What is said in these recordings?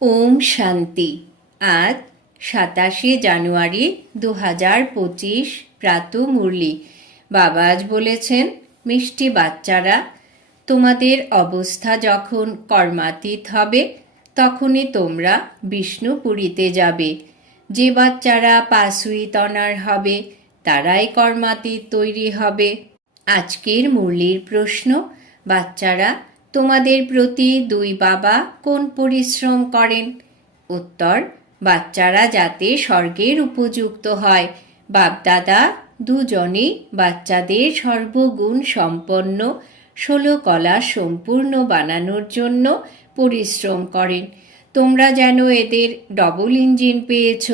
ওম শান্তি। আজ সাতাশে জানুয়ারি দু হাজার পঁচিশ, প্রাত মুরলি। বাবা আজ বলেছেন, মিষ্টি বাচ্চারা, তোমাদের অবস্থা যখন কর্মাতীত হবে, তখনই তোমরা বিষ্ণুপুরীতে যাবে। যে বাচ্চারা পাশুই তনার হবে, তারাই কর্মাতীত তৈরি হবে। আজকের মুরলির প্রশ্ন, বাচ্চারা তোমাদের প্রতি দুই বাবা কোন পরিশ্রম করেন? উত্তর, বাচ্চারা যাতে স্বর্গের উপযুক্ত হয়। বাপদাদা দুজনেই বাচ্চাদের সর্বগুণ সম্পন্ন ষোলো কলা সম্পূর্ণ বানানোর জন্য পরিশ্রম করেন। তোমরা যেন এদের ডবল ইঞ্জিন পেয়েছ।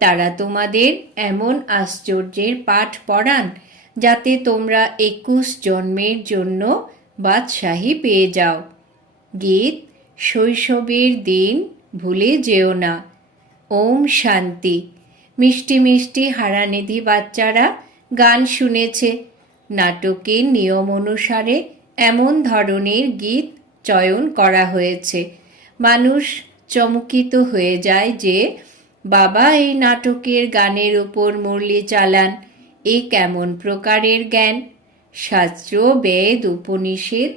তারা তোমাদের এমন আশ্চর্যের পাঠ পড়ান যাতে তোমরা একুশ জন্মের জন্য বাদশাহী পেয়ে যাও। গীত শৈশবের দিন ভুলে যেও না। ওম শান্তি। মিষ্টি মিষ্টি হারানিধি বাচ্চারা গান শুনেছে। নাটকের নিয়ম অনুসারে এমন ধরনের গীত চয়ন করা হয়েছে। মানুষ চমকিত হয়ে যায় যে, বাবা এই নাটকের গানের উপর মুরলি চালান। এ কেমন প্রকারের জ্ঞান? শাস্ত্র, বেদ, উপনিষেদ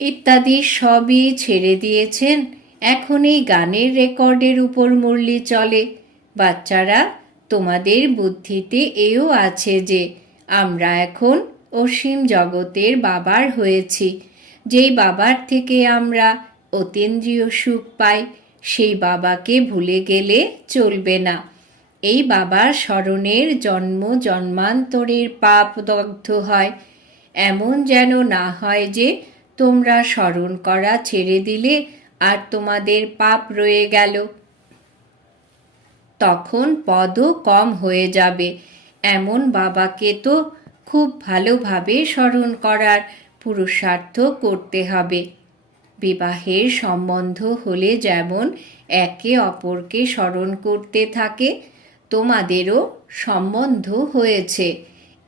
ইত্যাদি সবই ছেড়ে দিয়েছেন। এখন এই গানের রেকর্ডের উপর মুরলি চলে। বাচ্চারা, তোমাদের বুদ্ধিতে এও আছে যে, আমরা এখন অসীম জগতের বাবার হয়েছি। যেই বাবার থেকে আমরা অতীন্দ্রিয় সুখ পাই, সেই বাবাকে ভুলে গেলে চলবে না। এই বাবার স্মরণের জন্ম জন্মান্তরের পাপ দগ্ধ হয়। এমন যেন না হয় যে তোমরা স্মরণ করা ছেড়ে দিলে আর তোমাদের পাপ রয়ে গেল। তখন পদও কম হয়ে যাবে। এমন বাবাকে তো খুব ভালোভাবে স্মরণ করার পুরুষার্থ করতে হবে। বিবাহের সম্বন্ধ হলে যেমন একে অপরকে স্মরণ করতে থাকে তোমাদেরও সম্বন্ধ হয়েছে।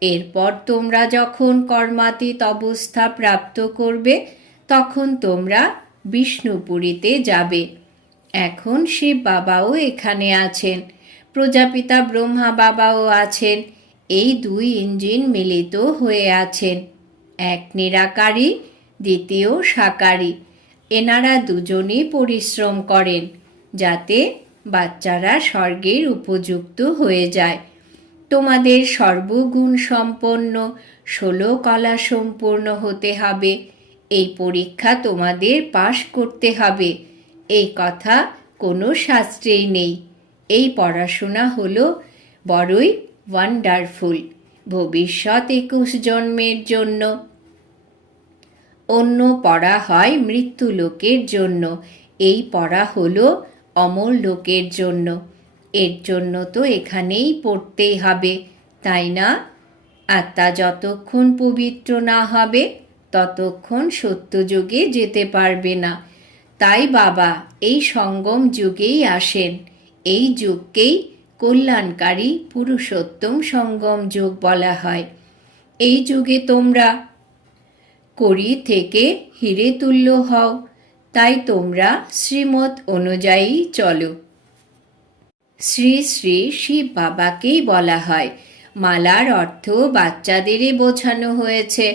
এরপর তোমরা যখন কর্মাতীত অবস্থা প্রাপ্ত করবে, তখন তোমরা বিষ্ণুপুরীতে যাবে। এখন শিব বাবাও এখানে আছেন, প্রজাপিতা ব্রহ্মা বাবাও আছেন, এই দুই ইঞ্জিন মিলিত হয়ে আছেন। এক নিরাকারী, দ্বিতীয় সাকারী এনারা দুজনেই পরিশ্রম করেন, যাতে বাচ্চারা স্বর্গের উপযুক্ত হয়ে যায়। তোমাদের সর্বগুণ সম্পন্ন ষোলো কলা সম্পূর্ণ হতে হবে। এই পরীক্ষা তোমাদের পাশ করতে হবে। এই কথা কোনো শাস্ত্রেই নেই। এই পড়াশোনা হলো বড়ই ওয়ান্ডারফুল ভবিষ্যৎ একুশ জন্মের জন্য। অন্য পড়া হয় মৃত্যু লোকের জন্য। এই পড়া হলো অমর লোকের জন্য। এর জন্য তো এখানেই পড়তেই হবে, তাই না? আত্মা যতক্ষণ পবিত্র না হবে, ততক্ষণ সত্যযুগে যেতে পারবে না। তাই বাবা, এই সঙ্গম যুগেই আসেন। এই যুগকেই কল্যাণকারী পুরুষোত্তম সঙ্গম যুগ বলা হয়। এই যুগে তোমরা করি থেকে হিরে তুল্য হও। তাই তোমরা শ্রীমত অনুযায়ী চলো। শ্রী শ্রী শিব বাবাকেই বলা হয়। মালার অর্থ বাচ্চাদেরই বোঝানো হয়েছে।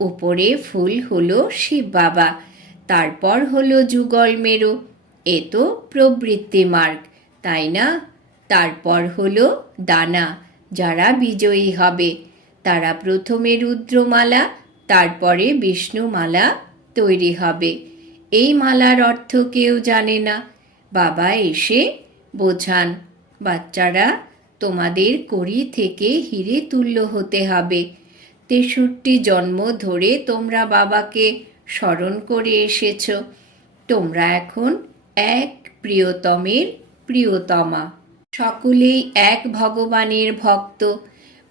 উপরে ফুল হলো শিব বাবা, তারপর হলো যুগল মেরু। এ তো প্রবৃত্তি মার্গ, তাই না? তারপর হলো দানা, যারা বিজয়ী হবে। তারা প্রথমে রুদ্রমালা, তারপরে বিষ্ণুমালা তৈরি হবে। এই মালার অর্থ কেউ জানে না। বাবা এসে বোঝান, বাচ্চারা, তোমাদের কড়ি থেকে হিরে তুল্য হতে হবে। তেষট্টি জন্ম ধরে তোমরা বাবাকে স্মরণ করে এসেছ। তোমরা এখন এক প্রিয়তমের প্রিয়তমা। সকলেই এক ভগবানের ভক্ত।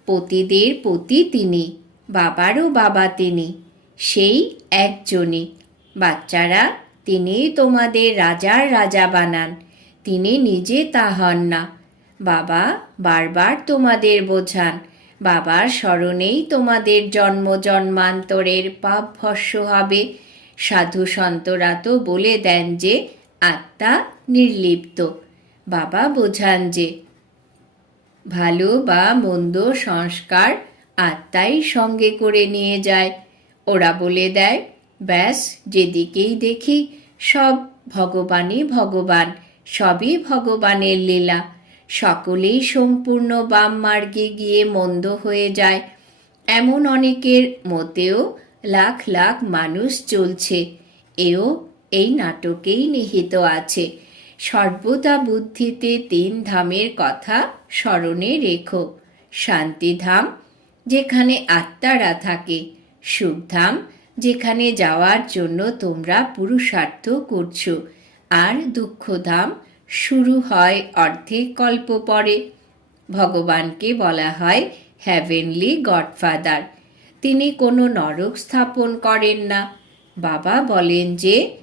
পতিদের পতি তিনি, বাবারও বাবা তিনি, সেই একজনই। বাচ্চারা, তিনি তোমাদের রাজার রাজা বানান, তিনি নিজে তা হন না। বাবা বারবার তোমাদের বোঝান, বাবার স্মরণেই তোমাদের জন্ম জন্মান্তরের পাপ ভস্য হবে। সাধু সন্তরা তো বলে দেন যে, আত্মা নির্লিপ্ত। বাবা বোঝান যে, ভালো বা মন্দ সংস্কার আত্মাই সঙ্গে করে নিয়ে যায়। ওরা বলে দেয় ব্যাস, যেদিকেই দেখি সব ভগবানই ভগবান, সবই ভগবানের লীলা। সকলেই সম্পূর্ণ বাম মার্গে গিয়ে মন্দ হয়ে যায়। এমন অনেকের মতেও লাখ লাখ মানুষ চলছে। এও এই নাটকেই নিহিত আছে। সর্বদা বুদ্ধিতে তিন ধামের কথা স্মরণে রেখো। শান্তিধাম, যেখানে আত্মারা থাকে। সুখধাম যেখানে যাওয়ার জন্য তোমরা পুরুষার্থ করছ। আর দুঃখধাম শুরু হয় অর্ধেক কল্প পরে। ভগবানকে বলা হয় হ্যাভেনলি গডফাদার তিনি কোনো নরক স্থাপন করেন না। বাবা বলেন যে,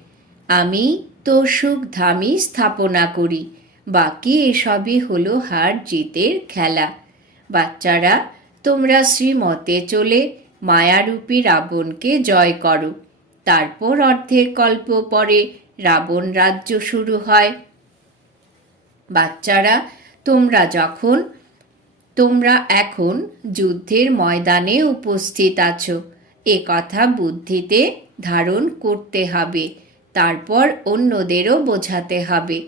আমি তো সুখধামই স্থাপনা করি। বাকি এসবই হলো হার জিতের খেলা। বাচ্চারা, তোমরা শ্রীমতে চলে মায়ারূপী রাবণকে জয় করো। তারপর অর্ধেক কল্প পরে রাবণ রাজ্য শুরু হয়। বাচ্চারা, তোমরা যখন, তোমরা এখন যুদ্ধের ময়দানে উপস্থিত আছো। এ কথা বুদ্ধিতে ধারণ করতে হবে। তারপর অন্যদেরও বোঝাতে হবে।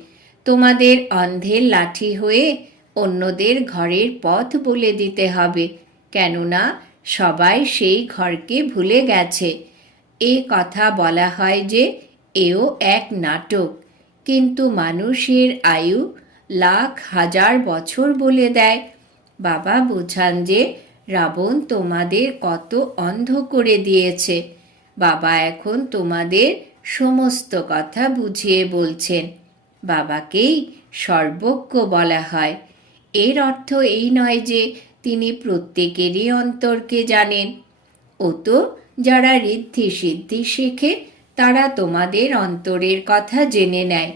তোমাদের অন্ধের লাঠি হয়ে অন্যদের ঘরের পথ বলে দিতে হবে। কেননা সবাই সেই ঘরকে ভুলে গেছে। এ কথা বলা হয় যে এও এক নাটক। কিন্তু মানুষের আয়ু লাখ হাজার বছর বলে দেয়। বাবা বোঝান যে রাবণ তোমাদের কত অন্ধ করে দিয়েছে। বাবা এখন তোমাদের সমস্ত কথা বুঝিয়ে বলছেন। বাবাকেই সর্বজ্ঞ বলা হয়। এর অর্থ এই নয় যে তিনি প্রত্যেকেরই অন্তরকে জানেন। ও তো যারা ঋদ্ধি সিদ্ধি শেখে, তারা তোমাদের অন্তরের কথা জেনে নেয়।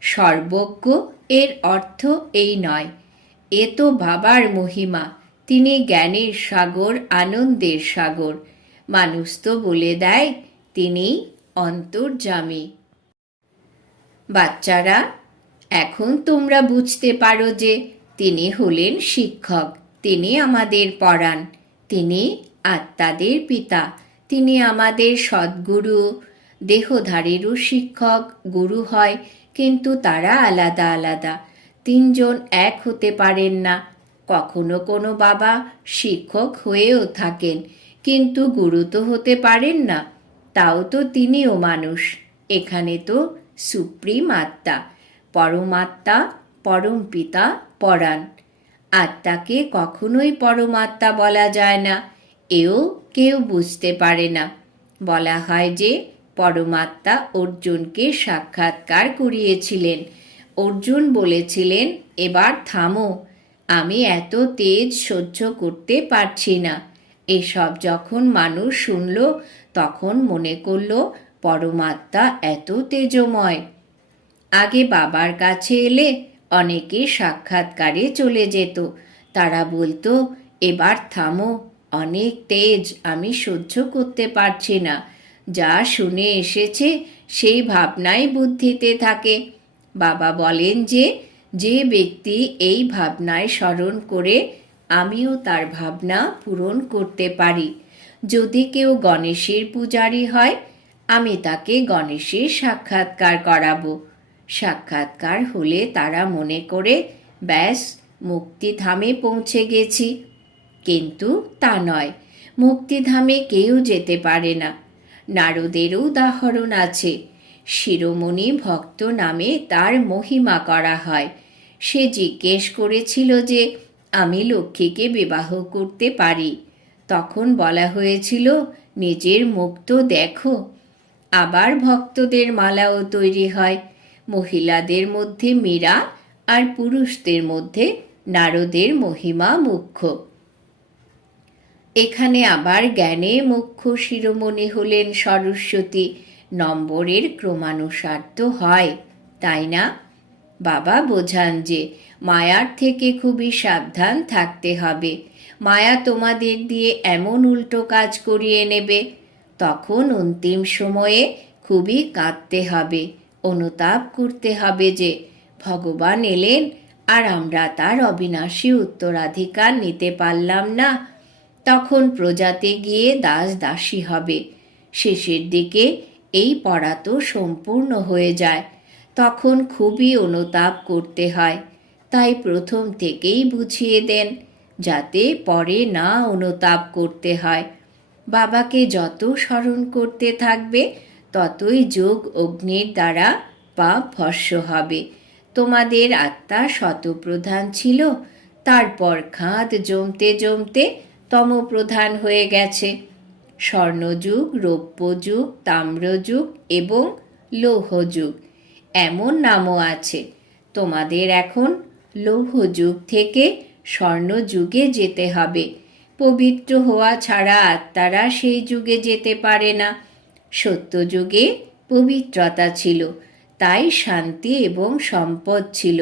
সর্বজ্ঞ এর অর্থ এই নয়। এ তো বাবার মহিমা, তিনি জ্ঞানের সাগর, আনন্দের সাগর। মানুষ তো বলে দেয়, তিনি অন্তর্জামী বাচ্চারা, এখন তোমরা বুঝতে পারো যে তিনি হলেন শিক্ষক। তিনি আমাদের পড়ান তিনি আত্মাদের পিতা, তিনি আমাদের সদ্গুরু। দেহধারীরও শিক্ষক, গুরু হয়, কিন্তু তারা আলাদা আলাদা। তিনজন এক হতে পারেন না। কখনো কোনো বাবা শিক্ষক হয়েও থাকেন, কিন্তু গুরু তো হতে পারেন না। তাও তো তিনিও মানুষ। এখানে তো সুপ্রিম আত্মা পরমাত্মা পরম পিতা, পরাণ। আত্মাকে কখনোই পরমাত্মা বলা যায় না। এও কেউ বুঝতে পারে না। বলা হয় যে, পরমাত্মা অর্জুনকে সাক্ষাৎকার করিয়েছিলেন। অর্জুন বলেছিলেন, এবার থামো। আমি এত তেজ সহ্য করতে পারছি না। এসব যখন মানুষ শুনল, তখন মনে করল, পরমাত্মা এত তেজময়। আগে বাবার কাছে এলে অনেকে সাক্ষাৎকারে চলে যেত। তারা বলতো, এবার থামো, অনেক তেজ, আমি সহ্য করতে পারছি না। যা শুনে এসেছে, সেই ভাবনাই বুদ্ধিতে থাকে। বাবা বলেন যে যে ব্যক্তি এই ভাবনায় স্মরণ করে, আমিও তার ভাবনা পূরণ করতে পারি। যদি কেউ গণেশের পূজারী হয়, আমি তাকে গণেশের সাক্ষাৎকার করাবো। সাক্ষাৎকার হলে তারা মনে করে, ব্যাস, মুক্তিধামে পৌঁছে গেছি। কিন্তু তা নয়, মুক্তিধামে কেউ যেতে পারে না। নারদেরও উদাহরণ আছে। শিরোমণি ভক্ত নামে তার মহিমা করা হয়। সে জিজ্ঞেস করেছিল যে, আমি লক্ষ্মীকে বিবাহ করতে পারি? তখন বলা হয়েছিল, নিজের মুখ তো দেখো। আবার ভক্তদের মালাও তৈরি হয়। মহিলাদের মধ্যে মীরা আর পুরুষদের মধ্যে নারদের মহিমা মুখ্য। এখানে আবার জ্ঞানে মুখ্য শিরোমণি হলেন সরস্বতী। নম্বরের ক্রমানুসার তো হয়, তাই না? বাবা বোঝান যে মায়ার থেকে খুবই সাবধান থাকতে হবে। মায়া তোমাদের দিয়ে এমন উল্টো কাজ করিয়ে নেবে, তখন অন্তিম সময়ে খুবই কাঁদতে হবে। অনুতাপ করতে হবে যে, ভগবান এলেন আর আমরা তার অবিনাশী উত্তরাধিকার নিতে পারলাম না। তখন প্রজাতে গিয়ে দাস দাসী হবে। শেষের দিকে এই পড়া তো সম্পূর্ণ হয়ে যায়। তখন খুবই অনুতাপ করতে হয়। তাই প্রথম থেকেই বুঝিয়ে দেন, যাতে পরে না অনুতাপ করতে হয়। বাবাকে যত স্মরণ করতে থাকবে ততই যোগ অগ্নির দ্বারা পাপ ভস্য হবে। তোমাদের আত্মা শতপ্রধান ছিল, তারপর খাঁদ জমতে জমতে তমপ্রধান হয়ে গেছে। স্বর্ণযুগ, রৌপ্যযুগ, তাম্রযুগ এবং লৌহযুগ এমন নামও আছে। তোমাদের এখন লৌহযুগ থেকে স্বর্ণযুগে যেতে হবে। পবিত্র হওয়া ছাড়া আত্মারা সেই যুগে যেতে পারে না। সত্যযুগে পবিত্রতা ছিল, তাই শান্তি এবং সম্পদ ছিল।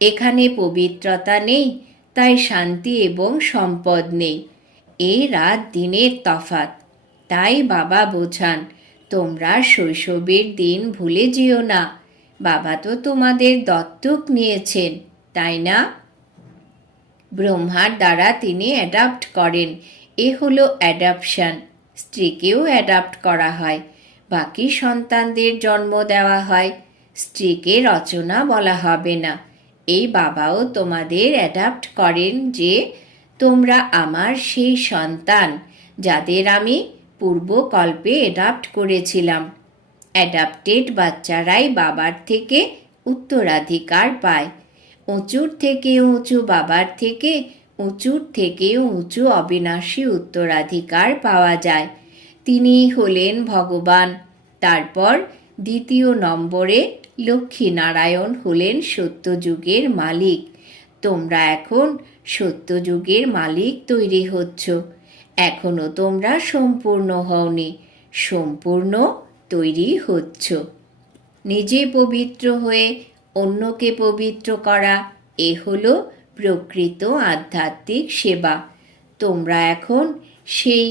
এখানে পবিত্রতা নেই, তাই শান্তি এবং সম্পদ নেই। এই রাত দিনের তফাত তাই বাবা বোঝান, তোমরা শৈশবের দিন ভুলে যেও না। বাবা তো তোমাদের দত্তক নিয়েছেন, তাই না? ব্রহ্মার দ্বারা তিনি অ্যাডাপ্ট করেন। এ হলো অ্যাডাপশন। স্ত্রীকেও অ্যাডাপ্ট করা হয়। বাকি সন্তানদের জন্ম দেওয়া হয়। স্ত্রীকে রচনা বলা হবে না। এই বাবাও তোমাদের অ্যাডাপ্ট করেন যে, তোমরা আমার সেই সন্তান যাদের আমি পূর্বকল্পে অ্যাডাপ্ট করেছিলাম। অ্যাডাপ্টেড বাচ্চারাই বাবার থেকে উত্তরাধিকার পায়। উঁচুর থেকে উঁচু বাবার থেকে উঁচুর থেকে উঁচু অবিনাশী উত্তরাধিকার পাওয়া যায়। তিনি হলেন ভগবান। তারপর দ্বিতীয় নম্বরে লক্ষ্মীনারায়ণ হলেন সত্যযুগের মালিক। তোমরা এখন সত্যযুগের মালিক তৈরি হচ্ছ। এখনও তোমরা সম্পূর্ণ হওনি, সম্পূর্ণ তৈরি হচ্ছ। নিজে পবিত্র হয়ে অন্যকে পবিত্র করা, এ হলো প্রকৃত আধ্যাত্মিক সেবা। তোমরা এখন সেই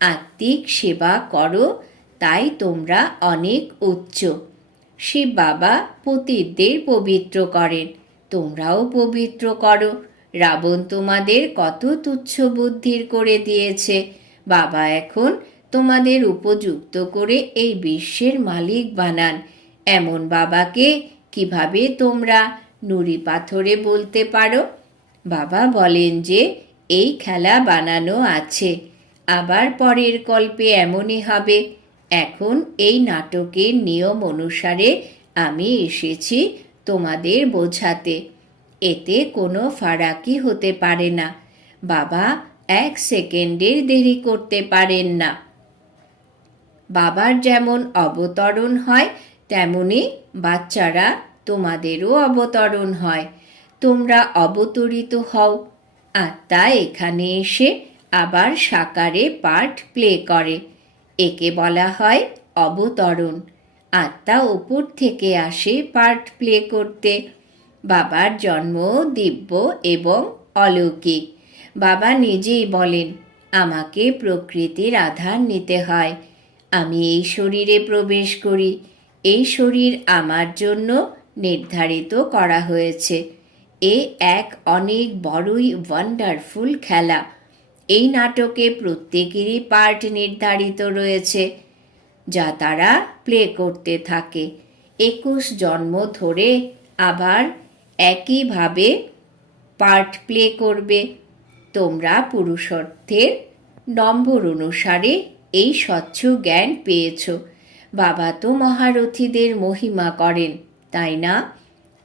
আত্মিক সেবা করো, তাই তোমরা অনেক উচ্চ। শিব বাবা পতিতদের পবিত্র করেন, তোমরাও পবিত্র করো। রাবণ তোমাদের কত তুচ্ছ বুদ্ধির করে দিয়েছে। বাবা এখন তোমাদের উপযুক্ত করে এই বিশ্বের মালিক বানান। এমন বাবাকে কীভাবে তোমরা নুড়ি পাথরে বলতে পারো? বাবা বলেন যে, এই খেলা বানানো আছে। আবার পরের কল্পে এমনই হবে। এখন এই নাটকের নিয়ম অনুসারে আমি এসেছি তোমাদের বোঝাতে। এতে কোনো ফারাকি হতে পারে না। বাবা এক সেকেন্ডের দেরি করতে পারেন না। বাবার যেমন অবতরণ হয়, তেমনি বাচ্চারা তোমাদেরও অবতরণ হয়। তোমরা অবতরিত হও। আত্মা এখানে এসে আবার সাকারে পার্ট প্লে করে। একে বলা হয় অবতরণ। আত্মা ওপর থেকে আসে পার্ট প্লে করতে। বাবার জন্ম, দিব্য এবং অলৌকিক। বাবা নিজেই বলেন, আমাকে প্রকৃতির আধার নিতে হয়। আমি এই শরীরে প্রবেশ করি। এই শরীর আমার জন্য নির্ধারিত করা হয়েছে। এ এক অনেক বড়ই ওয়ান্ডারফুল খেলা। এই নাটকে প্রত্যেকেরই পার্ট নির্ধারিত রয়েছে, যা তারা প্লে করতে থাকে। একুশ জন্ম ধরে আবার একইভাবে পার্ট প্লে করবে। তোমরা পুরুষার্থের নম্বর অনুসারে এই স্বচ্ছ জ্ঞান পেয়েছ। বাবা তো মহারথীদের মহিমা করেন, তাই না?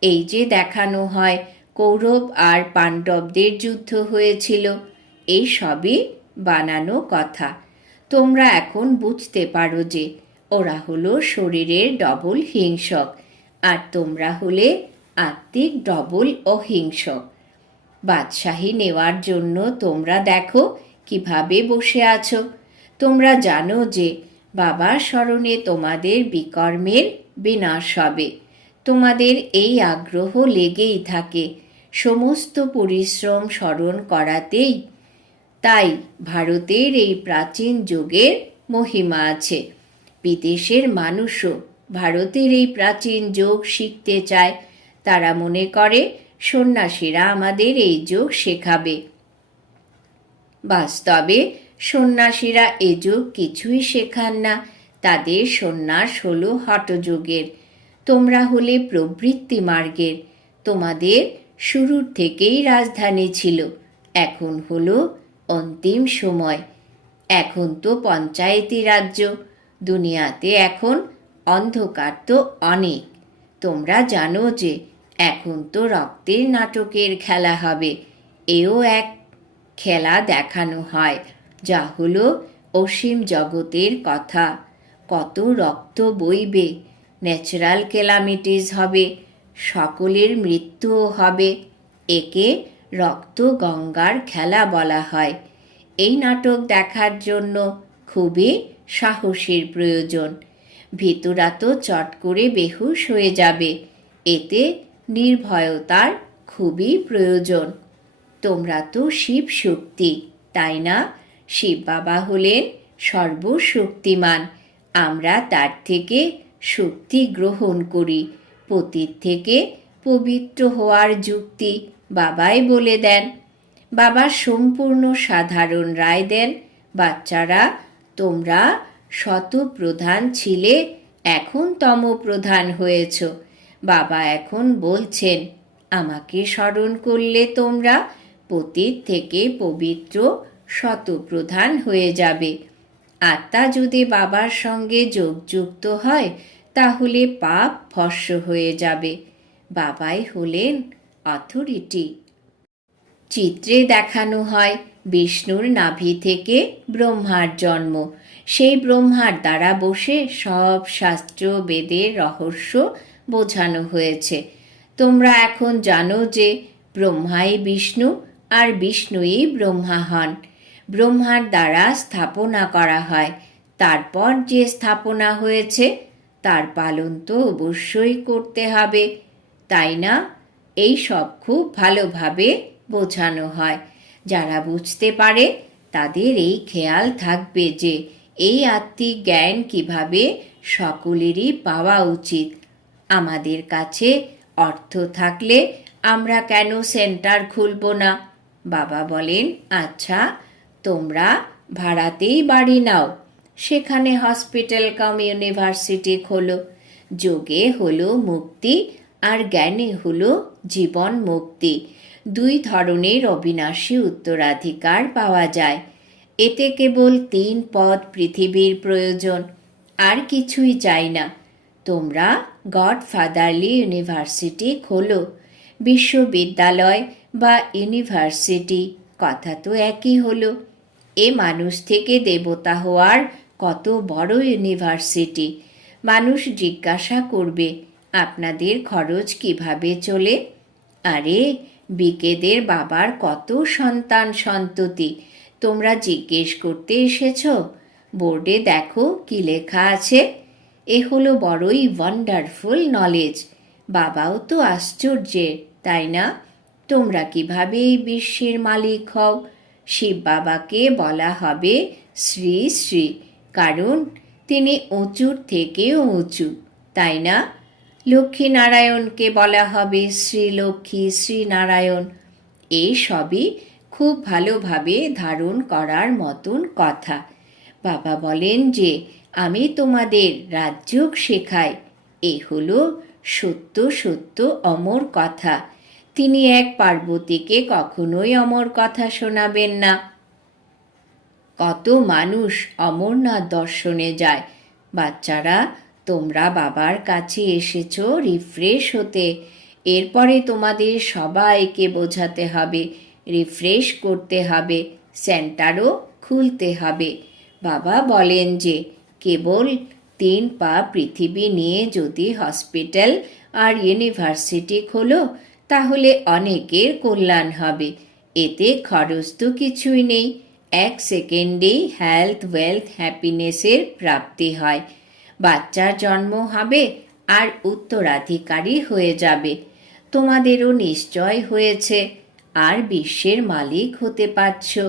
এই যে দেখানো হয় কৌরব আর পাণ্ডবদের যুদ্ধ হয়েছিল। এই সবই বানানো কথা। তোমরা এখন বুঝতে পারো যে ওরা হলো শরীরের ডবল হিংসক, আর তোমরা হলে আত্মিক ডবল অহিংসক। বাদশাহী নেওয়ার জন্য তোমরা দেখো কীভাবে বসে আছো। তোমরা জানো যে বাবার স্মরণে তোমাদের বিকর্মের বিনাশ হবে। তোমাদের এই আগ্রহ লেগেই থাকে। সমস্ত পরিশ্রম স্মরণ করাতেই। তাই ভারতের এই প্রাচীন যুগের মহিমা আছে। বিদেশের মানুষও ভারতের এই প্রাচীন যোগ শিখতে চায়। তারা মনে করে, সন্ন্যাসীরা আমাদের এই যোগ শেখাবে। বাস্তবে সন্ন্যাসীরা এ যোগ কিছুই শেখান না। তাদের সন্ন্যাস হলো হটযোগের। তোমরা হলে প্রবৃত্তি মার্গের। তোমাদের শুরুর থেকেই রাজধানী ছিল। এখন হলো অন্তিম সময়। এখন তো পঞ্চায়েতি রাজ্য। দুনিয়াতে এখন অন্ধকার তো অনেক। তোমরা জানো যে এখন তো রক্তের নাটকের খেলা হবে। এও এক খেলা দেখানো হয়, যা হলো অসীম জগতের কথা। কত রক্ত বইবে ন্যাচারাল ক্যালামিটিস হবে। সকলের মৃত্যুও হবে। একে রক্ত গঙ্গার খেলা বলা হয়। এই নাটক দেখার জন্য খুবই সাহসের প্রয়োজন। ভিতরা তো চট করে বেহুশ হয়ে যাবে। এতে নির্ভয়তার খুবই প্রয়োজন। তোমরা তো শিব শক্তি, তাই না? শিব বাবা হলেন সর্বশক্তিমান। আমরা তার থেকে শক্তি গ্রহণ করি। পতির থেকে পবিত্র হওয়ার যুক্তি বাবাই বলে দেন। বাবা সম্পূর্ণ সাধারণ রায় দেন। বাচ্চারা, তোমরা শত প্রধান ছিলে, এখন তম প্রধান হয়েছ। বাবা এখন বলছেন, আমাকে স্মরণ করলে তোমরা পতির থেকে পবিত্র শতপ্রধান হয়ে যাবে। আত্মা যদি বাবার সঙ্গে যোগযুক্ত হয় তাহলে পাপ ভস্য হয়ে যাবে। বাবাই হলেন অথরিটি। চিত্রে দেখানো হয়, বিষ্ণুর নাভি থেকে ব্রহ্মার জন্ম। সেই ব্রহ্মার দ্বারা বসে সব শাস্ত্র বেদের রহস্য বোঝানো হয়েছে। তোমরা এখন জানো যে ব্রহ্মাই বিষ্ণু আর বিষ্ণুই ব্রহ্মা হন। ব্রহ্মার দ্বারা স্থাপনা করা হয়। তারপর যে স্থাপনা হয়েছে তার পালন তো অবশ্যই করতে হবে। তাই না? এই সব খুব ভালোভাবে বোঝানো হয়। যারা বুঝতে পারে, তাদের এই খেয়াল থাকবে যে এই আত্মিক জ্ঞান কীভাবে সকলেরই পাওয়া উচিত। আমাদের কাছে অর্থ থাকলে আমরা কেন সেন্টার খুলব না? বাবা বলেন আচ্ছা তোমরা ভাড়াতেই বাড়ি নাও। সেখানে হসপিটাল কাম ইউনিভার্সিটি খোলো। যোগে হলো মুক্তি, আর জ্ঞানে হলো জীবন মুক্তি। দুই ধরনের অবিনাশী উত্তরাধিকার পাওয়া যায়। এতে কেবল তিন পদ পৃথিবীর প্রয়োজন, আর কিছুই চাই না। তোমরা গড ফাদারলি ইউনিভার্সিটি খোলো। বিশ্ববিদ্যালয় বা ইউনিভার্সিটি, কথা তো একই হলো। এ মানুষ থেকে দেবতা হওয়ার কত বড় ইউনিভার্সিটি। মানুষ জিজ্ঞাসা করবে, আপনাদের খরচ কীভাবে চলে? আরে, বিকেদের বাবার কত সন্তান সন্ততি। তোমরা জিজ্ঞেস করতে এসেছ, বোর্ডে দেখো কি লেখা আছে? এ হলো বড়ই ওয়ান্ডারফুল নলেজ বাবাও তো আশ্চর্যের, তাই না? তোমরা কীভাবে এই বিশ্বের মালিক হও? শিব বাবাকে বলা হবে শ্রী শ্রী। কারণ তিনি উঁচুর থেকেও উঁচু, তাই না? লক্ষ্মী নারায়ণকে বলা হবে শ্রীলক্ষ্মী শ্রীনারায়ণ। এই সবই খুব ভালোভাবে ধারণ করার মতন কথা। বাবা বলেন যে, আমি তোমাদের রাজযোগ শেখাই। এ হলো সত্য সত্য, অমর কথা। তিনি এক পার্বতীকে কখনোই অমর কথা শোনাবেন না। কত মানুষ অমরনাথ দর্শনে যায়। বাচ্চারা, তোমরা বাবার কাছে এসেছ রিফ্রেশ হতে। এরপরে তোমাদের সবাইকে বোঝাতে হবে রিফ্রেশ করতে হবে সেন্টারও খুলতে হবে। বাবা বলেন যে, কেবল তিন পা পৃথিবী নিয়ে যদি হসপিটাল আর ইউনিভার্সিটি খোলো, তাহলে অনেকের কল্যাণ হবে। এতে খরচ তো কিছুই নেই। এক সেকেন্ডেই হেলথ ওয়েলথ হ্যাপিনেসের প্রাপ্তি হয়। বাচ্চার জন্ম হবে আর উত্তরাধিকারী হয়ে যাবে। তোমাদেরও নিশ্চয় হয়েছে। আর বিশ্বের মালিক হতে পারছ।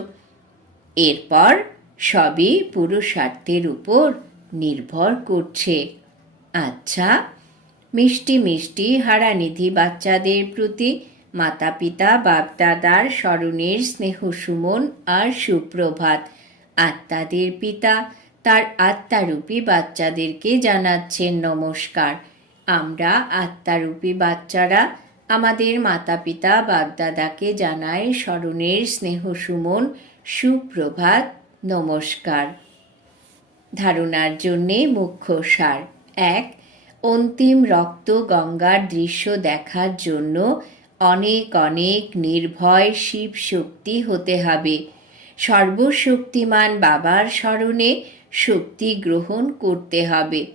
এরপর সবই পুরুষার্থের উপর নির্ভর করছে। আচ্ছা মিষ্টি মিষ্টি হারানিধি বাচ্চাদের প্রতি মাতা পিতা বাপদাদার স্মরণের স্নেহ সুমন আর সুপ্রভাত। আত্মাদের পিতা, তার আত্মারূপী বাচ্চাদেরকে জানাচ্ছেন নমস্কার। আমরা আত্মারূপী বাচ্চারা আমাদের মাতা পিতা বাপদাদাকে জানায় স্মরণের স্নেহ সুমন, সুপ্রভাত, নমস্কার। ধারণার জন্যে মুখ্য সার। এক, অন্তিম রক্ত গঙ্গার দৃশ্য দেখার জন্য অনেক অনেক নির্ভয় শিব শক্তি হতে হবে। সর্বশক্তিমান বাবার স্মরণে শক্তি গ্রহণ করতে হবে।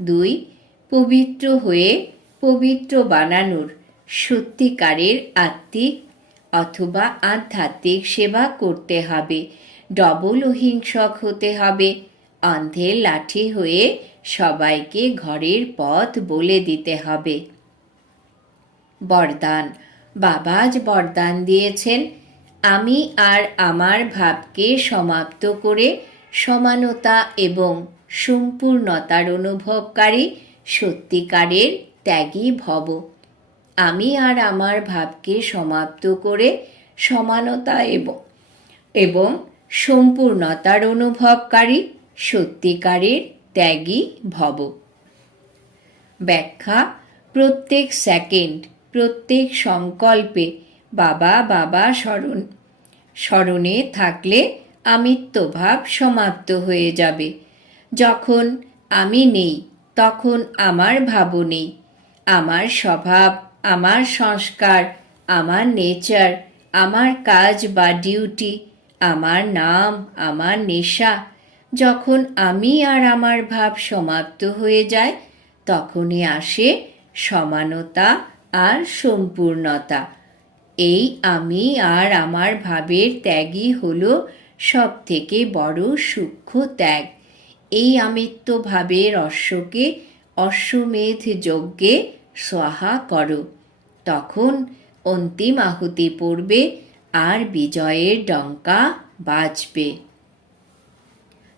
দুই, পবিত্র হয়ে পবিত্র বানানোর সত্যিকারের আত্মিক অথবা আধ্যাত্মিক সেবা করতে হবে। ডবল অহিংসক হতে হবে। অন্ধের লাঠি হয়ে সবাইকে ঘরের পথ বলে দিতে হবে। বরদান। বাবাজ বরদান দিয়েছেন। আমি আর আমার ভাবকে সমাপ্ত করে সমানতা এবং সম্পূর্ণতার অনুভবকারী সত্যিকারের ত্যাগী ভব। আমি আর আমার ভাবকে সমাপ্ত করে সমানতা এবং এবং সম্পূর্ণতার অনুভবকারী সত্যিকারের ত্যাগী ভব। ব্যাখ্যা প্রত্যেক সেকেন্ড প্রত্যেক সংকল্পে বাবা বাবা স্মরণ। স্মরণে থাকলে আমিত্বভাব সমাপ্ত হয়ে যাবে। যখন আমি নেই, তখন আমার ভাবও নেই। আমার স্বভাব, আমার সংস্কার, আমার নেচার, আমার কাজ বা ডিউটি, আমার নাম, আমার নেশা। যখন আমি আর আমার ভাব সমাপ্ত হয়ে যায়, তখনই আসে সমানতা আর সম্পূর্ণতা। এই আমি আর আমার ভাবের ত্যাগই হল সব থেকে বড় সূক্ষ্ম ত্যাগ। এই আমিত্ব ভাবের অশ্বকে, অশ্বমেধ যজ্ঞে সহা করো। তখন অন্তিম আহুতি পড়বে আর বিজয়ের ডঙ্কা বাজবে।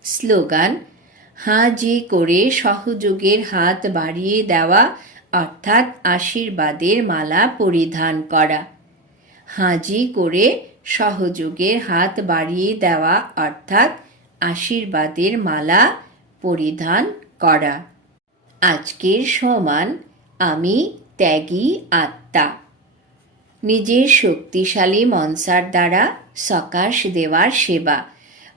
স্লোগান, হাজি করে সহযোগের হাত বাড়িয়ে দেওয়া অর্থাৎ আশীর্বাদের মালা পরিধান করা। হাজি করে সহযোগের হাত বাড়িয়ে দেওয়া, অর্থাৎ আশীর্বাদের মালা পরিধান করা। আজকের সমান আমি ত্যাগী আত্মা। নিজের শক্তিশালী মনসার দ্বারা সকাশ দেওয়ার সেবা।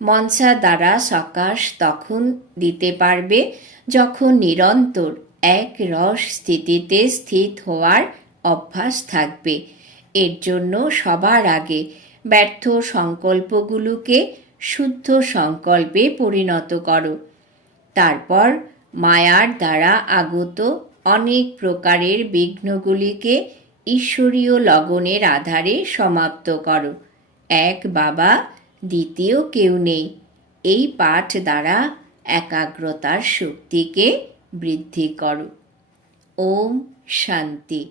মনসা দ্বারা সকাশ তখন দিতে পারবে যখন নিরন্তর এক রস স্থিতিতে স্থিত হওয়ার অভ্যাস থাকবে। এর জন্য সবার আগে ব্যর্থ সংকল্পগুলোকে শুদ্ধ সংকল্পে পরিণত করো। তারপর মায়ার দ্বারা আগত অনেক প্রকারের বিঘ্নগুলিকে ঈশ্বরীয় লগনের আধারে সমাপ্ত করো। এক বাবা, দ্বিতীয় কেউ নেই। এই পাঠ দ্বারা একাগ্রতার শক্তিকে বৃদ্ধি করো। ওম শান্তি।